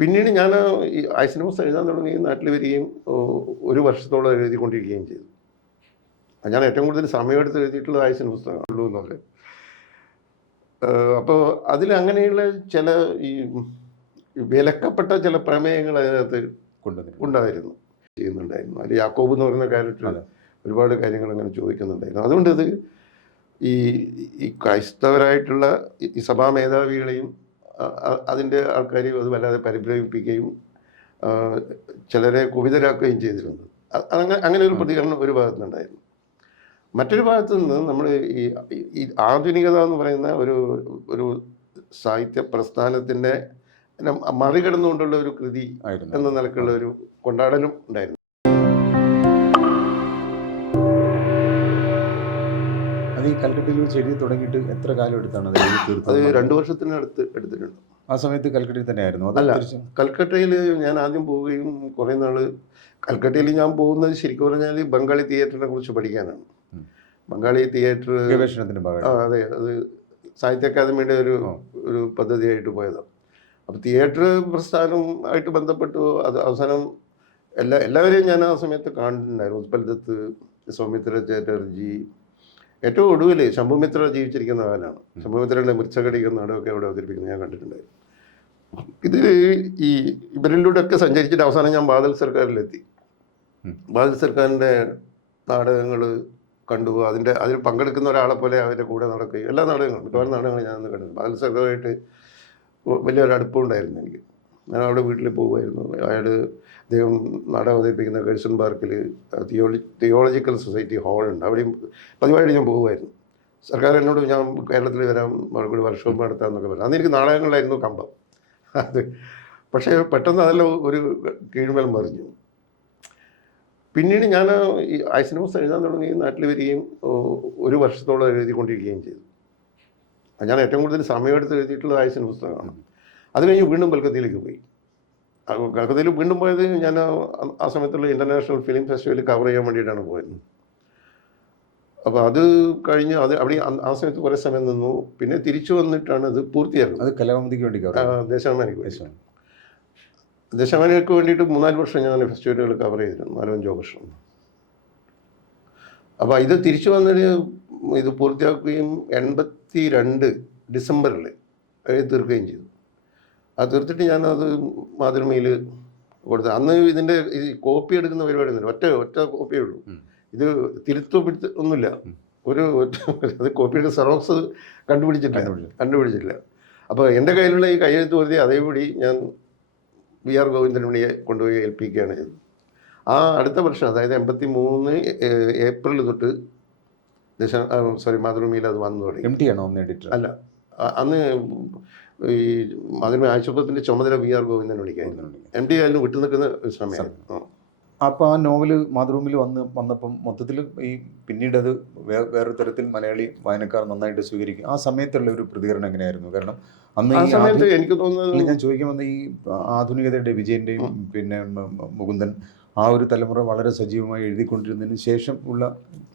പിന്നീട് ഞാൻ ഈ ആയുസിൻ്റെ പുസ്തകം എഴുതാൻ തുടങ്ങുകയും നാട്ടിൽ വരികയും ഒരു വർഷത്തോളം എഴുതിക്കൊണ്ടിരിക്കുകയും ചെയ്തു. ഞാൻ ഏറ്റവും കൂടുതൽ സമയമെടുത്ത് എഴുതിയിട്ടുള്ളത് ആയുസിൻ്റെ പുസ്തകമുള്ളൂ എന്നൊക്കെ. അപ്പോൾ അതിലങ്ങനെയുള്ള ചില ഈ വിലക്കപ്പെട്ട ചില പ്രമേയങ്ങൾ അതിനകത്ത് ഉണ്ടായിരുന്നു, ചെയ്യുന്നുണ്ടായിരുന്നു. അതിൽ യാക്കോബ് എന്ന് പറയുന്ന ക്യാരക്ടർ ഒരുപാട് കാര്യങ്ങൾ അങ്ങനെ ചോദിക്കുന്നുണ്ടായിരുന്നു. അതുകൊണ്ട് ഇത് ഈ ക്രൈസ്തവരായിട്ടുള്ള ഈ സഭാ മേധാവികളെയും അതിൻ്റെ ആൾക്കാരെയും അത് വല്ലാതെ പരിഭ്രമിപ്പിക്കുകയും ചിലരെ കുപിതരാക്കുകയും ചെയ്തിരുന്നു. അങ്ങനെ ഒരു പ്രതികരണം ഒരു ഭാഗത്തുനിന്നുണ്ടായിരുന്നു. മറ്റൊരു ഭാഗത്തു നിന്ന് നമ്മൾ ഈ ആധുനികത എന്ന് പറയുന്ന ഒരു സാഹിത്യ പ്രസ്ഥാനത്തിൻ്റെ മറികടന്നുകൊണ്ടുള്ള ഒരു കൃതി എന്ന നിലക്കുള്ള ഒരു കൊണ്ടാടലും ഉണ്ടായിരുന്നു. അത് ഈ കൽക്കട്ടയിൽ വെച്ച് എഴുതി തുടങ്ങിയിട്ട് എത്ര കാലം എടുത്താണ് അത് 2 വർഷത്തിനടുത്ത് എടുത്തിട്ടുണ്ട്. ആ സമയത്ത് കൽക്കട്ടയിൽ തന്നെയായിരുന്നു? അല്ല, കൽക്കട്ടയിൽ ഞാൻ ആദ്യം പോവുകയും കുറേ നാൾ കൽക്കട്ടയിൽ ഞാൻ പോകുന്നത് ശരിക്കും പറഞ്ഞാൽ ബംഗാളി തിയേറ്ററിനെ കുറിച്ച് പഠിക്കാനാണ്. ബംഗാളി തിയേറ്റർ ഗവേഷണത്തിൻ്റെ ഭാഗം. അതെ, അത് സാഹിത്യ അക്കാദമിയുടെ ഒരു പദ്ധതിയായിട്ട് പോയതാണ്. അപ്പോൾ തിയേറ്റർ പ്രസ്ഥാനം ആയിട്ട് ബന്ധപ്പെട്ടു. അത് അവസാനം എല്ലാവരെയും ഞാൻ ആ സമയത്ത് കാണുന്നുണ്ടായിരുന്നു. ഉത്പൽ ദത്ത്, സൗമിത്ര ചാറ്റർജി, ഏറ്റവും ഒടുവിൽ ശംഭുമിത്ര ജീവിച്ചിരിക്കുന്ന കാലമാണ്. ശംഭുമിത്രയുടെ മൃച്ഛകടിക്കുന്ന നാടകമൊക്കെ അവിടെ അവതരിപ്പിക്കുന്നത് ഞാൻ കണ്ടിട്ടുണ്ടായിരുന്നു. ഇതിൽ ഇവരിലൂടെയൊക്കെ സഞ്ചരിച്ചിട്ട് അവസാനം ഞാൻ ബാദൽ സർക്കാരിലെത്തി. ബാദൽ സർക്കാരിൻ്റെ നാടകങ്ങൾ കണ്ടു. അതിൽ പങ്കെടുക്കുന്ന ഒരാളെ പോലെ അവരുടെ കൂടെ നടക്കുകയും എല്ലാ നാടകങ്ങളും മിക്കവാറും നാടകങ്ങൾ ഞാനന്ന് കണ്ടു. ബാദൽ സർക്കാരുമായിട്ട് വലിയൊരു അടുപ്പമുണ്ടായിരുന്നു എനിക്ക്. ഞാൻ അവിടെ വീട്ടിൽ പോകുമായിരുന്നു. അദ്ദേഹം നാടകം അവതരിപ്പിക്കുന്ന ഗേഴ്സൺ പാർക്കിൽ തിയോളജിക്കൽ സൊസൈറ്റി ഹാളുണ്ട്, അവിടെയും പതിവായിട്ട് ഞാൻ പോകുമായിരുന്നു. സർക്കാർ എന്നോട് ഞാൻ കേരളത്തിൽ വരാം, ഒരു വർക്ക്ഷോപ്പ് നടത്താമെന്നൊക്കെ പറഞ്ഞു. അന്ന് എനിക്ക് നാടകങ്ങളിലായിരുന്നു കമ്പം. അത് പക്ഷേ പെട്ടെന്ന് അതെല്ലാം ഒരു കീഴ്മേൽ മറിഞ്ഞു. പിന്നീട് ഞാൻ ഈ ആയുസിൻ്റെ പുസ്തകം എഴുതാൻ തുടങ്ങുകയും നാട്ടിൽ വരികയും ഒരു വർഷത്തോളം എഴുതിക്കൊണ്ടിരിക്കുകയും ചെയ്തു. ഞാൻ ഏറ്റവും കൂടുതൽ സമയമെടുത്ത് എഴുതിയിട്ടുള്ളത് ആയുസിൻ്റെ പുസ്തകമാണ്. അത് കഴിഞ്ഞ് വീണ്ടും കൽക്കത്തയിലേക്ക് പോയി. കൽക്കത്തയിൽ വീണ്ടും പോയത് ഞാൻ ആ സമയത്തുള്ള ഇൻ്റർനാഷണൽ ഫിലിം ഫെസ്റ്റിവൽ കവർ ചെയ്യാൻ വേണ്ടിയിട്ടാണ് പോയത്. അപ്പോൾ അത് കഴിഞ്ഞ് അവിടെ ആ സമയത്ത് കുറേ സമയം നിന്നു. പിന്നെ തിരിച്ചു വന്നിട്ടാണ് ഇത് പൂർത്തിയാക്കുന്നത്. അത് കലാമതിക്ക് വേണ്ടി ദേശാഭിമാനിക്ക് വേണ്ടിയിട്ട് 3-4 വർഷം ഞാൻ ഫെസ്റ്റിവലുകൾ കവർ ചെയ്തിരുന്നു, 4-5 വർഷം. അപ്പോൾ ഇത് തിരിച്ചു വന്നിട്ട് ഇത് പൂർത്തിയാക്കുകയും 82 ഡിസംബറിൽ തീർക്കുകയും ചെയ്തു. അത് തീർത്തിട്ട് ഞാനത് മാതൃഭൂമിയിൽ കൊടുത്തു. അന്ന് ഇതിൻ്റെ ഈ കോപ്പി എടുക്കുന്ന പരിപാടി ഒന്നുമില്ല, ഒറ്റ കോപ്പിയേ ഉള്ളൂ. ഇത് തിരുത്തോ പിടുത്ത് ഒന്നുമില്ല. അത് കോപ്പിയുടെ സെറോക്സ് കണ്ടുപിടിച്ചിട്ടില്ല. അപ്പോൾ എൻ്റെ കയ്യിലുള്ള ഈ കയ്യെഴുത്ത് വരുത്തി അതേപടി ഞാൻ VR ഗോവിന്ദനുമണിയെ കൊണ്ടുപോയി ഏൽപ്പിക്കുകയാണ് ചെയ്തത്. ആ അടുത്ത വർഷം, അതായത് 83 ഏപ്രിൽ തൊട്ട് മാതൃഭൂമിയിൽ അത് വന്നു തുടങ്ങി. അല്ല, അന്ന് ഈ മാതൃഭൂമി ആഴ്ചപ്പത്തിൻ്റെ ചുമതല VR ഗോവിന്ദനുമണിക്കായിരുന്നു. MD ആയാലും വിട്ടു നിൽക്കുന്ന ഒരു സമയമായിരുന്നു. അപ്പോൾ ആ നോവൽ മാതൃഭൂമിയിൽ വന്നപ്പം മൊത്തത്തിൽ ഈ പിന്നീട് അത് വേറൊരു തരത്തിൽ മലയാളി വായനക്കാർ നന്നായിട്ട് സ്വീകരിക്കും. ആ സമയത്തുള്ള ഒരു പ്രതികരണം എങ്ങനെയായിരുന്നു? കാരണം അന്ന് ഈ സമയത്ത് എനിക്ക് തോന്നുന്നത്, ഞാൻ ചോദിക്കാൻ വന്ന ഈ ആധുനികതയുടെ വിജയൻ്റെയും പിന്നെ മുകുന്ദൻ ആ ഒരു തലമുറ വളരെ സജീവമായി എഴുതിക്കൊണ്ടിരുന്നതിന് ശേഷം ഉള്ള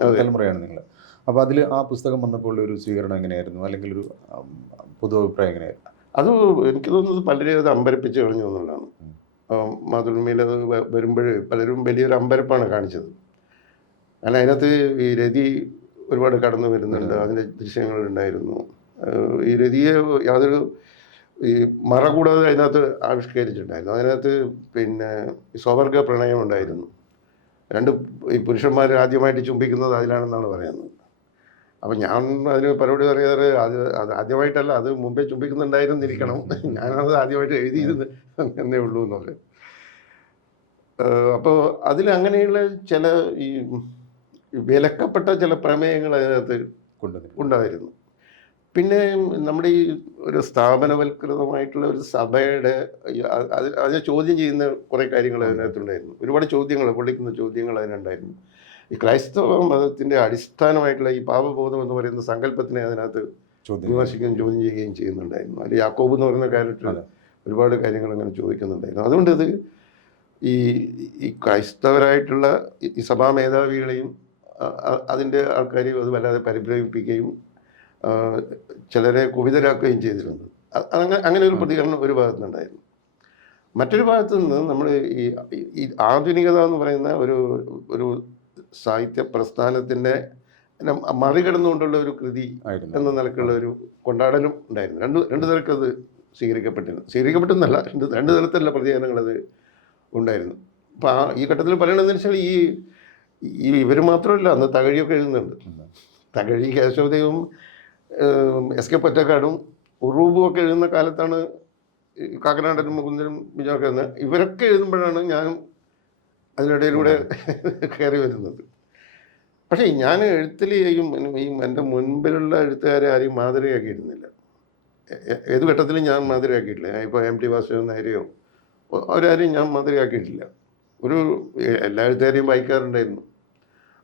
തലമുറയാണ് നിങ്ങൾ. അപ്പോൾ അതിൽ ആ പുസ്തകം വന്നപ്പോൾ ഒരു സ്വീകരണം എങ്ങനെയായിരുന്നു, അല്ലെങ്കിൽ ഒരു പൊതു അഭിപ്രായം എങ്ങനെയായിരുന്നു? അത് എനിക്ക് തോന്നുന്നത് പലരെയും അത് അമ്പരപ്പിച്ച് കളഞ്ഞു എന്നുള്ളതാണ്. മാതൃഭൂമിയിൽ അത് വരുമ്പോൾ പലരും വലിയൊരു അമ്പരപ്പാണ് കാണിച്ചത്. കാരണം അതിനകത്ത് ഈ രതി ഒരുപാട് കടന്നു വരുന്നുണ്ട്, അതിൻ്റെ ദൃശ്യങ്ങളുണ്ടായിരുന്നു. ഈ രതിയെ യാതൊരു ഈ മറ കൂടാതെ അതിനകത്ത് ആവിഷ്കരിച്ചിട്ടുണ്ടായിരുന്നു. അതിനകത്ത് പിന്നെ സ്വവർഗ പ്രണയം ഉണ്ടായിരുന്നു. 2 ഈ പുരുഷന്മാർ ആദ്യമായിട്ട് ചുംബിക്കുന്നത് അതിലാണെന്നാണ് പറയുന്നത്. അപ്പം ഞാൻ അതിന് മറുപടി പറയാറ്, അത് ആദ്യമായിട്ടല്ല, അത് മുമ്പേ ചുംബിക്കുന്നുണ്ടായിരുന്നിരിക്കണം, ഞാനത് ആദ്യമായിട്ട് എഴുതിയിരുന്നു എന്നേ ഉള്ളൂ എന്നൊക്കെ. അപ്പോൾ അതിലങ്ങനെയുള്ള ചില ഈ വിലക്കപ്പെട്ട ചില പ്രമേയങ്ങൾ അതിനകത്ത് ഉണ്ടായിരുന്നു. പിന്നെ നമ്മുടെ ഈ ഒരു സ്ഥാപനവൽകൃതമായിട്ടുള്ള ഒരു സഭയുടെ അതിനെ ചോദ്യം ചെയ്യുന്ന കുറേ കാര്യങ്ങൾ അതിനകത്തുണ്ടായിരുന്നു. ഒരുപാട് ചോദ്യങ്ങൾ, പൊള്ളിക്കുന്ന ചോദ്യങ്ങൾ അതിനുണ്ടായിരുന്നു. ഈ ക്രൈസ്തവ മതത്തിൻ്റെ അടിസ്ഥാനമായിട്ടുള്ള ഈ പാപബോധം എന്ന് പറയുന്ന സങ്കല്പത്തിനെ അതിനകത്ത് വിമർശിക്കുകയും ചോദ്യം ചെയ്യുകയും ചെയ്യുന്നുണ്ടായിരുന്നു. അതിൽ യാക്കോബ് എന്ന് പറയുന്ന ക്യാരക്ടർ ഒരുപാട് കാര്യങ്ങൾ അങ്ങനെ ചോദിക്കുന്നുണ്ടായിരുന്നു. അതുകൊണ്ട് ഇത് ഈ ക്രൈസ്തവരായിട്ടുള്ള ഈ സഭാ മേധാവികളെയും അതിൻ്റെ ആൾക്കാരെയും അത് വല്ലാതെ പരിഭ്രമിപ്പിക്കുകയും ചിലരെ കുപിതരാക്കുകയും ചെയ്തിട്ടുണ്ട്. അങ്ങനെ ഒരു പ്രതികരണം ഒരു ഭാഗത്തുനിന്നുണ്ടായിരുന്നു. മറ്റൊരു ഭാഗത്തു നിന്ന് നമ്മൾ ഈ ഈ ആധുനികത എന്ന് പറയുന്ന ഒരു ഒരു സാഹിത്യ പ്രസ്ഥാനത്തിൻ്റെ മറികടന്നുകൊണ്ടുള്ള ഒരു കൃതി ആയിരുന്നു. എന്ന നിലക്കുള്ള ഒരു കൊണ്ടാടലും ഉണ്ടായിരുന്നു. രണ്ട് നിലക്കത് സ്വീകരിക്കപ്പെട്ടെന്നല്ല, രണ്ട് തരത്തിലുള്ള പ്രതികരണങ്ങളത് ഉണ്ടായിരുന്നു. അപ്പോൾ ഈ ഘട്ടത്തിൽ പറയണതെന്ന് വെച്ചാൽ ഈ ഇവർ മാത്രമല്ല, അന്ന് തകഴിയൊക്കെ എഴുതുന്നുണ്ട്. തകഴി, കേശവദേവും, എസ് കെ പൊറ്റക്കാടും ഉറൂബും ഒക്കെ എഴുതുന്ന കാലത്താണ് കാക്കനാടനും മുകുന്ദനും ബിജോക്കെ എഴുതുന്നത്. ഇവരൊക്കെ എഴുതുമ്പോഴാണ് ഞാനും അതിനിടയിലൂടെ കയറി വരുന്നത്. പക്ഷേ ഞാൻ എഴുത്തിൽ ഈ എൻ്റെ മുൻപിലുള്ള എഴുത്തുകാരെ ആരെയും മാതൃകയാക്കിയിരുന്നില്ല. ഏത് ഘട്ടത്തിലും ഞാൻ മാതൃകയാക്കിയിട്ടില്ല. ഞാൻ ഇപ്പോൾ എം ടി വാസുദേവൻ നായരെയോ അവരാരെയും ഞാൻ മാതൃകയാക്കിയിട്ടില്ല. എല്ലാ എഴുത്തുകാരെയും വായിക്കാറുണ്ടായിരുന്നു.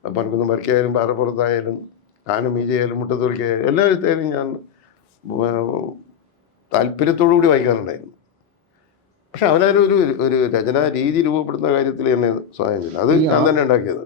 പനക്കുന്ന് മരക്കായാലും പാറപ്പുറത്തായാലും കാനം മീജയായാലും മുട്ടത്തുറക്കായാലും എല്ലാ എഴുത്തുകാരെയും ഞാൻ താല്പര്യത്തോടു കൂടി വായിക്കാറുണ്ടായിരുന്നു. പക്ഷെ അവരാരും ഒരു രചനാ രീതി രൂപപ്പെടുന്ന കാര്യത്തിൽ എന്നെ സ്വാധീനിച്ചില്ല. അത് ഞാൻ തന്നെ ഉണ്ടാക്കിയത്.